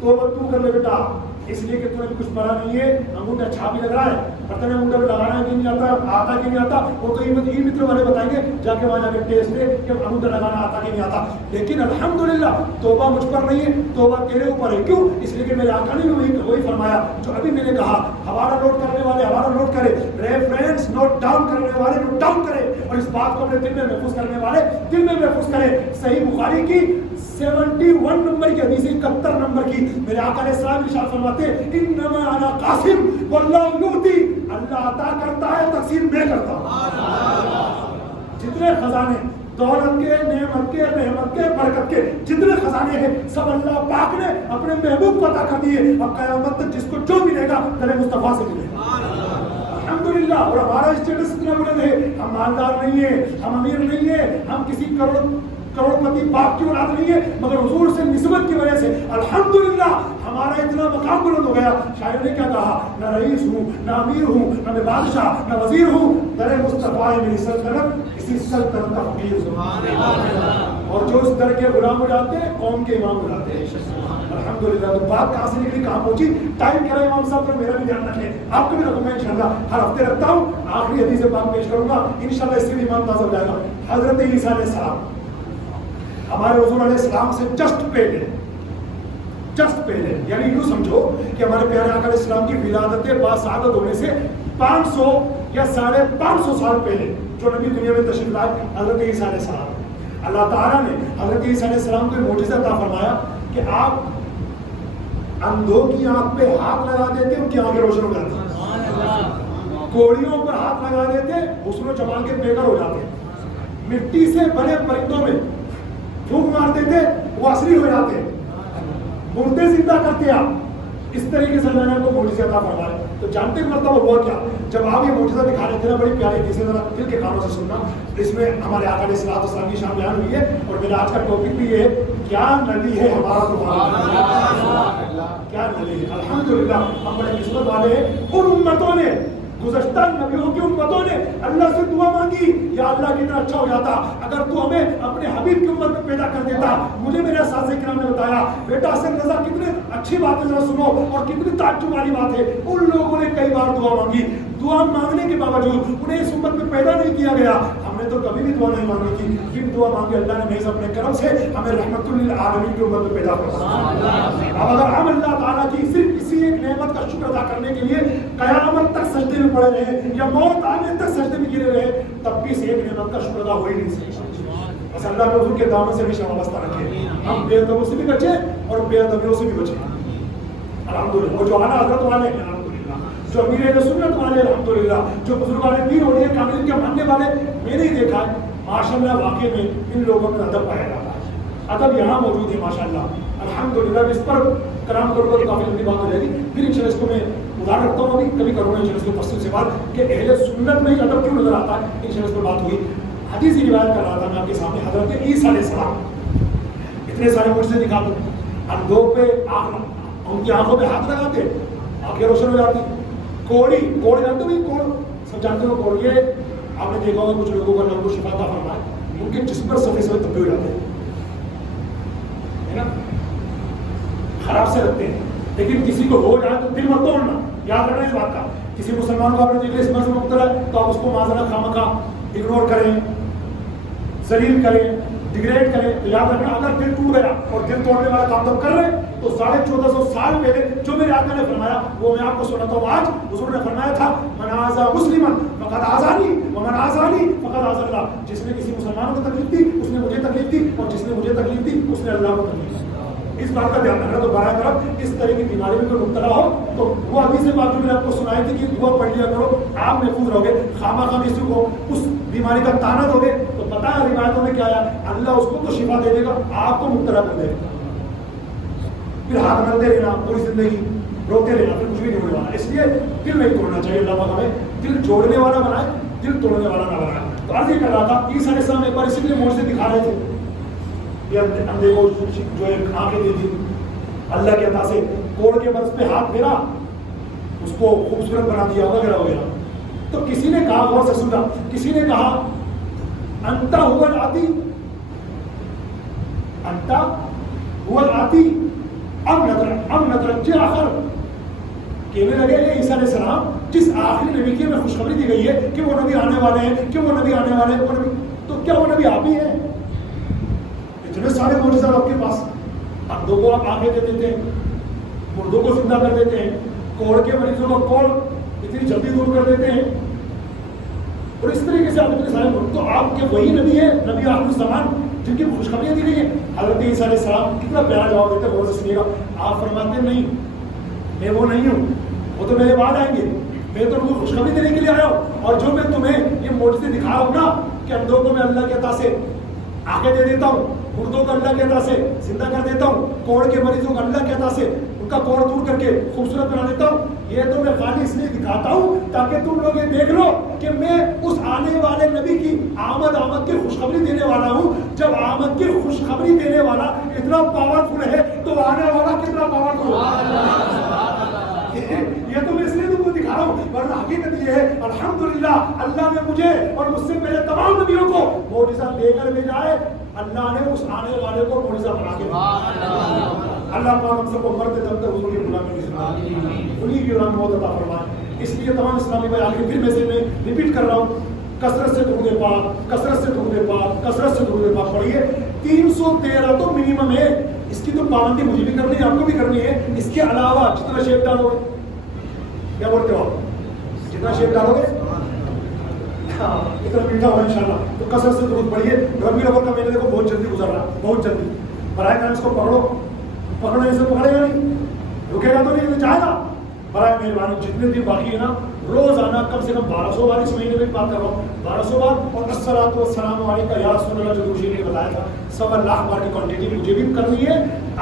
توبہ تو کر لے بیٹا، اس لیے کہ تمہیں کچھ پڑا نہیں ہے، انگوٹھا اچھا بھی لگ رہا ہے، پتہ نہیں انگوٹھا لگانا کہ نہیں آتا کہ نہیں آتا، وہ تو ای متر والے بتائیں گے، جا کے وہاں جا کے ٹیسٹ دے کہ انگوٹھا لگانا آتا کہ نہیں آتا۔ لیکن الحمدللہ توبہ مجھ پر نہیں ہے، توبہ تیرے اوپر ہے۔ کیوں؟ اس لیے کہ میرے آقا نے بھی وہی فرمایا جو ابھی میں نے کہا، حوالہ نوٹ کرنے والے حوالہ نوٹ کرے، ریفرنس نوٹ ڈاؤن کرنے والے نوٹ ڈاؤن کرے، اور اس بات کو اپنے دل میں محفوظ کرنے والے دل میں محفوظ کرے۔ صحیح بخاری کی 71 نمبر کی حدیث، 71 نمبر کی، میرے آقا علیہ السلام ارشاد فرماتے انما انا قاسم واللہ یؤتی، اللہ اللہ عطا کرتا ہے، تقسیم میں کرتا ہوں. جتنے خزانے دولت کے، نعمت کے، رحمت کے، برکت کے جتنے خزانے ہیں سب اللہ پاک نے اپنے محبوب کو عطا کر دیے. اب قیامت تک جس کو جو ملے گا در مصطفیٰ سے ملے گا. الحمدللہ. اور ہمارا اسٹیٹس اتنا بلند ہے، ہم مالدار نہیں ہیں، ہم امیر نہیں ہیں، ہم کسی کروڑ پتی باپ کی اولاد نہیں ہے، مگر حضور سے نسبت کی وجہ سے الحمدللہ ہمارا اتنا مقام بلند ہو گیا. شاعر نے کیا کہا؟ نہ رئیس ہوں، نہ امیر ہوں، نہ میں بادشاہ، نہ وزیر ہوں، در مصطفیٰ میری سلطنت، اسی سلطنت کا فقیر. اور جو اس در کے غلام ہو جاتے ہیں قوم کے امام ہو جاتے ہیں. الحمدللہ. تو بات کہاں سے نکلی کہاں پہنچی؟ ٹائم کیا ہے امام صاحب؟ پر میرا بھی دھیان رکھیں، آپ کو بھی رکھوں. میں انشاءاللہ ہر ہفتے رکھتا ہوں، آخری حدیث پاک پیش کروں گا انشاءاللہ، اس سے بھی ایمان تازہ ہو جائے گا. حضرت عیسیٰ علیہ السلام ہمارے حضور علیہ السلام سے جسٹ پہلے یعنی یوں سمجھو کہ ہمارے پیارے آقا علیہ السلام کی ولادت باسعادت ہونے سے 500 یا 550 سال پہلے جو نبی دنیا میں تشریف لائے حضرت عیسیٰ علیہ السلام. اللہ تعالیٰ نے حضرت عیسیٰ علیہ السلام کو معجزہ عطا فرمایا کہ آپ اندھوں کی آنکھ پہ ہاتھ لگا دیتے ان کی آنکھیں روشن ہو جاتی، کوڑیوں پر ہاتھ لگا دیتے حسن و جمال کے بے گھر ہو جاتے، مٹی سے بنے پرندوں میں پھونک مار دیتے وہ اصلی ہو جاتے، مردے زندہ کرتے. آپ اس طریقے سے اللہ نے کو معجزہ عطا فرمایا. تو جانتے ہیں مرتبہ ہوا کیا؟ جب آپ یہ معجزہ دکھا رہے تھے نا، بڑی پیاری حدیث ہے، ذرا دل کے کانوں سے سننا. اس میں ہمارے آقا علیہ السلام کی شان بیان ہوئی ہے، اور میرا آج کا ٹاپک بھی یہ ہے، کیا نبی ہے ہمارا تمہارا؟ کیا نبی ہے؟ الحمدللہ ہم بڑے قسمت والے ہیں. ان امتوں نے، گزشتہ نبیوں کی امتوں نے اللہ سے دعا مانگی، یا اللہ کتنا اچھا ہو جاتا اگر تو ہمیں اپنے حبیب کی امت میں پیدا کر دیتا. مجھے میرے اساتذہ کرام نے بتایا، بیٹا حسن رضا کتنے اچھی بات ہے، ذرا سنو، اور کتنی تعجب والی بات ہے. ان لوگوں نے کئی بار دعا مانگی، دعا مانگنے کے باوجود انہیں اس امت میں پیدا نہیں کیا گیا. ہم نے تو کبھی بھی دعا نہیں مانگی تھی، پھر دعا مانگی اللہ نے محض اپنے کرم سے ہمیں رحمت للعالمین کی امت میں پیدا کیا. اب اگر ہم اللہ تعالیٰ کی صرف کسی ایک نعمت کا شکر ادا کرنے کے لیے قیامت تک سجدے میں پڑے رہے یا موت آنے تک سجدے میں گرے رہے، تب بھی اس ایک نعمت کا شکر ادا ہو ہی نہیں سکتا. بس اللہ کے حضور کے دامن سے ہمیشہ وابستہ رکھے، ہم بے ادبوں سے بھی بچے اور بے ادبیوں سے بھی بچے. الحمدللہ. اور جو اعلیٰ حضرت والے ہیں الحمدللہ، جو امیر اہل سنت والے الحمدللہ، جو بزرگان دین اور کاملین کے ماننے والے، میں نے دیکھا ہے ماشاءاللہ واقعی میں ان لوگوں میں ادب پایا جاتا ہے. ادب یہاں موجود ہے ماشاءاللہ الحمدللہ. اس پر کرام کروں گا تو کافی لمبی بات ہو جائے گی، پھر انشاءاللہ اس کو میں ادھار رکھتا ہوں. ابھی کبھی کروں گا انشاءاللہ اس کو تفصیل سے بات کہ اہل سنت میں ادب کیوں نظر آتا ہے، انشاءاللہ اس پر بات ہوئی. حدیث کی روایت کر رہا تھا میں آپ کے سامنے، حضرت عیسیٰ علیہ السلام اتنے سارے معجزے دکھاتے، اندھوں پہ ان کی آنکھوں پہ ہاتھ لگاتے آنکھیں روشن ہو جاتی. کوڑی جانتے ہو، کوڑ سب جانتے ہو، کوڑ یہ آپ نے دیکھا ہوگا کچھ لوگوں کا اللہ کو شفا عطا فرمائے، ان کے جسم پر سفید سفید تبدیل ہو جاتے ہیں نا، خراب سے رکھتے ہیں. لیکن کسی کو ہو جائے تو دل مت توڑنا، یاد رکھنا اس بات کا. کسی مسلمان کو آپ نے دیکھا اس مرض میں مبتلا ہے تو آپ اس کو معذرت خواہ اگنور کریں، ذلیل کریں، ڈگریڈ کریں. تو یاد رکھنا اگر دل ٹوٹ گیا اور دل توڑنے والا کام تب کر رہے ہیں تو 1450 سال پہلے جو میرے آقا نے فرمایا وہ میں آپ کو سناتا ہوں. آج حضور نے فرمایا تھا من آذى مسلما فقد آذاني ومن آذاني فقد آذى الله. جس نے کسی مسلمان کو تکلیف دی اس نے مجھے تکلیف دی، اور جس نے مجھے تکلیف دی اس نے اللہ کو تکلیف دی. اس بات کا دھیان رکھنا. تو براہ کرم اس طرح کی بیماری میں کوئی مبتلا ہو تو وہ حدیث بات جو میں نے آپ کو سنائی تھی کہ دعا پڑھ لیا کرو، آپ محفوظ رہو گے. خامہ خواہ کسی کو اس بیماری کا تانا دو گے تو پتہ ہے روایتوں میں کیا ہے، اللہ اس کو تو شفا دے دے گا، آپ کو مبتلا کر دے گا. پھر ہاتھ ملتے رہنا پوری زندگی، روتے رہنا، پھر کچھ بھی نہیں ہونے والا. اس لیے دل نہیں توڑنا چاہیے. اللہ پاک ہمیں دل جوڑنے والا بنائے، دل توڑنے والا نہ بنائے. تو عرض یہ کر رہا تھا عیسیٰ علیہ السلام ایک بار اسی لیے معجزے دکھا رہے تھے. یہ اندھے کو جو ایک آنکھیں دی تھی اللہ کے عطا سے، کوڑ کے برس پہ ہاتھ پھیرا، اس کو خوبصورت بنا دیا وغیرہ وغیرہ. تو کسی نے کہا، غور سے سنا، کسی نے کہا انتا هو العاتی، انتا هو العاتی ام نترجع آخر. کہنے لگے یہ عیسیٰ علیہ السلام جس آخری نبی کی ہمیں خوشخبری دی گئی ہے کہ وہ نبی آنے والے ہیں، کہ وہ نبی آنے والے ہیں، وہ نبی، تو کیا وہ نبی آپ ہی ہیں؟ اتنے سارے معجزات آپ کے پاس، اندھوں کو آپ آنکھیں دے دیتے ہیں، مردوں کو زندہ کر دیتے ہیں، کوڑ کے مریضوں کو کوڑ اتنی جلدی دور کر دیتے ہیں، اور اس طریقے سے آپ اتنے سارے. تو آپ کے وہی نبی ہیں، نبی آخر الزمان جن کی خوشخبریاں دی گئی ہیں. حضرت عیسیٰ علیہ السلام کتنا پیارا جواب دیتے ہیں، غور سے سنیے گا. آپ فرماتے نہیں میں وہ نہیں ہوں، وہ تو میرے بعد آئیں گے، میں تو تمہیں خوشخبری دینے کے لیے آیا ہوں، اور جو میں تمہیں یہ معجزے دکھا رہا ہوں نا کہ اندھوں کو میں اللہ کے عطا سے آنکھیں دے دیتا ہوں، مردوں کو اللہ کے عطا سے زندہ کر دیتا ہوں، کوڑ کے مریضوں کو اللہ کے عطا سے ان کا کوڑ دور کر کے خوبصورت بنا دیتا ہوں، یہ تو میں خالی اس لیے دکھاتا ہوں تاکہ تم لوگ یہ دیکھ لو کہ میں اس آنے والے نبی کی آمد کی خوشخبری دینے والا ہوں۔ جب آمد کی خوشخبری دینے والا اتنا پاورفل ہے تو آنے والا کتنا پاورفل ہوگا۔ یہ تو میں اس لیے تم کو دکھا رہا ہوں، ورنہ حقیقت یہ ہے الحمدللہ اللہ نے مجھے اور مجھ سے پہلے تمام نبیوں کو معجزہ دے کر بھیجا ہے، اللہ نے اس آنے والے کو معجزہ بنا کے بھیجا۔ اللہ پاک ہم سب کو مرتے دم تک حضور کی غلامی کی زندگی انہی کی غلامی موت عطا فرمائے۔ اس لیے تمام اسلامی بھائی آگے پھر میں ریپیٹ کر رہا ہوں، کثرت سے درود پاک، کثرت سے درود پاک، کثرت سے درود پاک پڑھیے۔ 313 تو منیمم ہے، اس کی تو پابندی مجھے بھی کرنی ہے، آپ کو بھی کرنی ہے۔ اس کے علاوہ جتنا شیپ ڈالو گے، کیا بولتے ہو آپ، جتنا شیپ ڈالو گے اتنا میٹھا ہوگا انشاءاللہ۔ تو کثرت سے درود پڑھیے۔ ربیع الاول کا مہینہ دیکھو بہت جلدی گزر رہا، بہت جلدی۔ برائے کرم اس کو پکڑو، پکڑنے سے پکڑے گا نہیں، رکے گا تو نہیں، جائے گا۔ برائے مہربانی جتنے دن باقی ہے نا روزانہ کم سے کم 1200 بار، اس مہینے میں بات کر رہا ہوں 1200 بار، اور الصلاۃ والسلام علیکہ یا رسول اللہ جو دوسری نے بتایا تھا 1.25 لاکھ بار کی کوانٹٹی مجھے بھی کرنی ہے،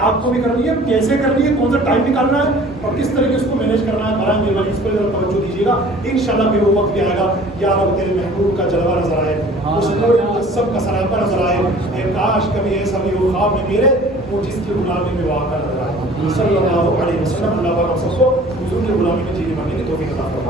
آپ کو بھی کرنی ہے۔ کیسے کرنی ہے، کون سا ٹائم نکالنا ہے اور کس طریقے سے اس کو مینیج کرنا ہے، برائے مہربانی اس پر توجہ دیجیے گا۔ انشاءاللہ پھر وہ وقت بھی آئے گا یا رب تیرے محبوب کا جلوہ نظر آئے، اس نور مجسم کا سراپا نظر آئے، اے کاش کبھی ایسا بھی ہو خواب میں میرے وہ جس کی غلامی میں واقع نظر آئے۔ صلی اللہ علیہ وسلم۔ اللہ پاک ہم سب کو حضور کی غلامی میں جینے مرنے کی توفیق عطا فرمائے۔